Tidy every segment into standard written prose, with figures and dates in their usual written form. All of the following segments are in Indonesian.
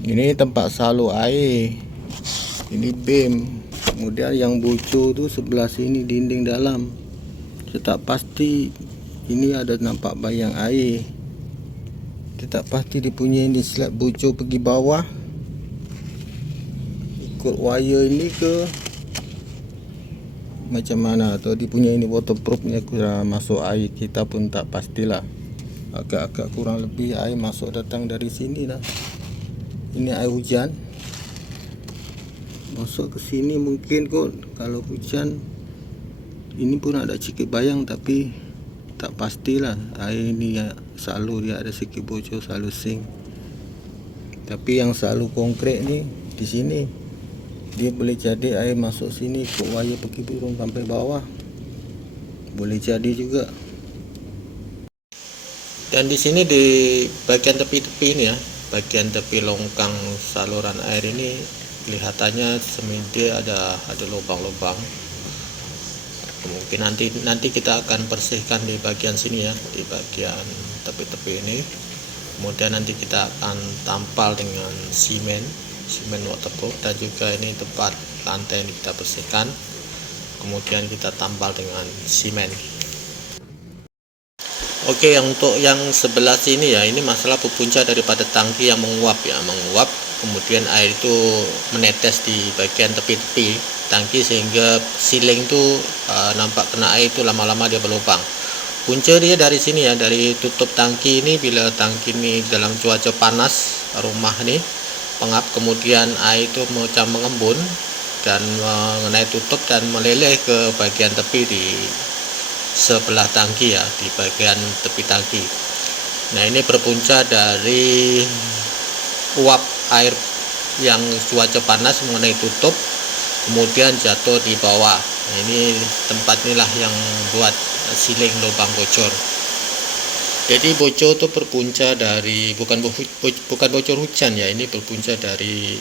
Ini tempat salur air, ini bim. Kemudian yang bocor tu sebelah sini dinding dalam. Saya tak pasti ini ada nampak bayang air. Kita tak pasti dia punya ini slab bocor pergi bawah ikut wire ini ke macam mana, atau dia punya ini waterproof ni masuk air, kita pun tak pastilah. Agak-agak kurang lebih air masuk datang dari sini lah. Ini air hujan masuk ke sini mungkin kot. Kalau hujan ini pun ada sedikit bayang, tapi tak pastilah. Air ni ya, selalu dia ada sedikit bocor, selalu sink. Tapi yang selalu konkret ni di sini, dia boleh jadi air masuk sini ke wire pergi turun sampai bawah, boleh jadi juga. Dan di sini di bagian tepi-tepi ini ya, bagian tepi longkang saluran air ini kelihatannya semedi ada lubang-lubang. Mungkin nanti kita akan bersihkan di bagian sini ya, di bagian tepi-tepi ini. Kemudian nanti kita akan tampal dengan semen waterproof, dan juga ini tempat lantai ini kita bersihkan. Kemudian kita tampal dengan semen. Oke, untuk yang sebelah sini ya, ini masalah pepunca daripada tangki yang menguap ya, kemudian air itu menetes di bagian tepi-tepi tangki, sehingga siling itu nampak kena air itu lama-lama dia berlubang. Punca dia dari sini ya, dari tutup tangki ini. Bila tangki ini dalam cuaca panas rumah nih pengap, kemudian air itu macam mengembun dan mengenai tutup dan meleleh ke bagian tepi di sebelah tangki ya, di bagian tepi tangki. Nah, ini berpunca dari uap air yang cuaca panas mengenai tutup, kemudian jatuh di bawah. Nah, ini tempat inilah yang buat siling lubang bocor. Jadi bocor itu berpunca dari bukan bocor hujan ya, ini berpunca dari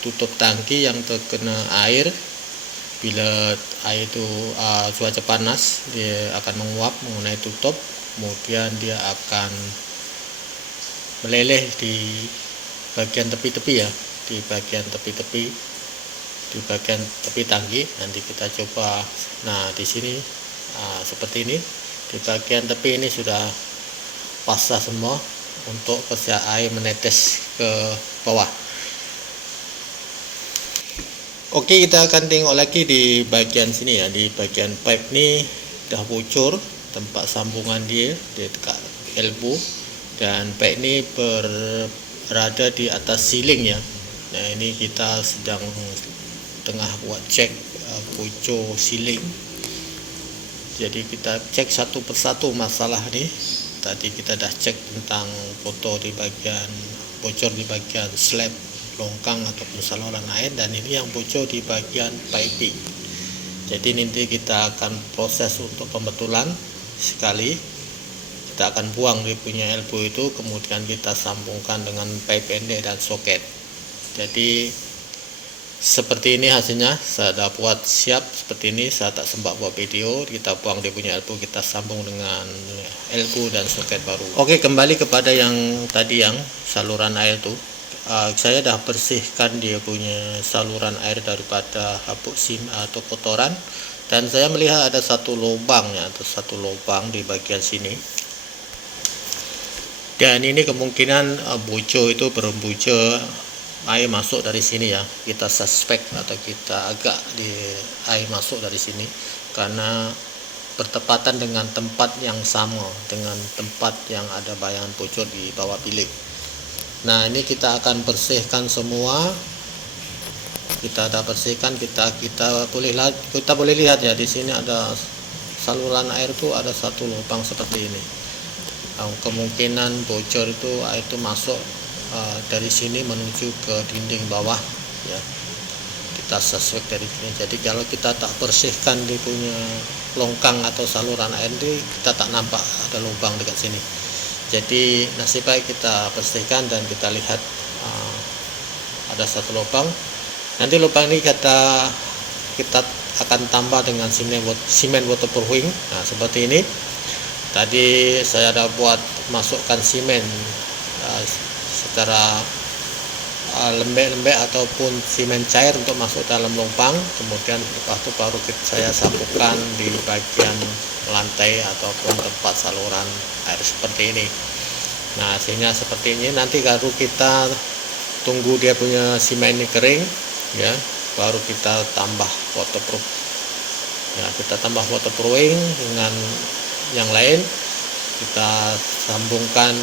tutup tangki yang terkena air. Bila air itu cuaca panas, dia akan menguap mengenai tutup, kemudian dia akan meleleh di bagian tepi-tepi ya, di bagian tepi-tepi, di bagian tepi tangki. Nanti kita coba. Nah, di sini seperti ini, di bagian tepi ini sudah basah semua untuk air menetes ke bawah. Oke, kita akan tengok lagi di bagian sini ya, di bagian pipe ini dah bocor tempat sambungan dia dekat elbow, dan pipe ini berada di atas siling ya. Nah, ini kita sedang tengah buat cek bocor siling. Jadi kita cek satu persatu masalah ini. Tadi kita dah cek tentang foto di bagian bocor di bagian slab longkang ataupun saluran air, dan ini yang bocor di bagian piping. Jadi nanti kita akan proses untuk pembetulan sekali. Kita akan buang dia punya elbow itu, kemudian kita sambungkan dengan pipe pendek dan soket. Jadi seperti ini hasilnya. Saya dah buat siap seperti ini, saya tak sempat buat video. Kita buang dia punya elbow, kita sambung dengan elbow dan soket baru. Oke, kembali kepada yang tadi, yang saluran air tuh. Saya dah bersihkan dia punya saluran air daripada habuk sim atau kotoran, dan saya melihat ada satu lubang ya, atau satu lubang di bagian sini. Dan ini kemungkinan bocor itu berembujur air masuk dari sini ya. Kita suspek atau kita agak di air masuk dari sini, karena bertepatan dengan tempat yang sama dengan tempat yang ada bayangan bocor di bawah bilik. Nah, ini kita akan bersihkan semua. Kita dah bersihkan, kita boleh lihat ya, di sini ada saluran air itu ada satu lubang seperti ini. Kemungkinan bocor itu air itu masuk dari sini menuju ke dinding bawah ya. Kita suspek dari sini. Jadi kalau kita tak bersihkan di punya longkang atau saluran air ini, kita tak nampak ada lubang dekat sini. Jadi nasib baik kita bersihkan dan kita lihat ada satu lubang. Nanti lubang ini kita akan tambah dengan semen waterproofing. Nah, seperti ini. Tadi saya ada buat masukkan semen secara lembek-lembek ataupun semen cair untuk masuk dalam lubang. Kemudian lepas itu baru saya sambungkan di bagian lantai ataupun tempat saluran air seperti ini. Nah, hasilnya seperti ini. Nanti baru kita tunggu dia punya semen ini kering ya, baru kita tambah waterproof ya. Kita tambah waterproofing dengan yang lain, kita sambungkan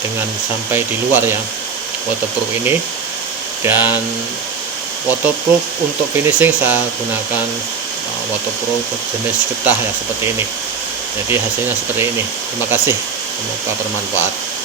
dengan sampai di luar ya waterproof ini. Dan waterproof untuk finishing saya gunakan waterproof jenis getah ya, seperti ini. Jadi hasilnya seperti ini. Terima kasih, semoga bermanfaat.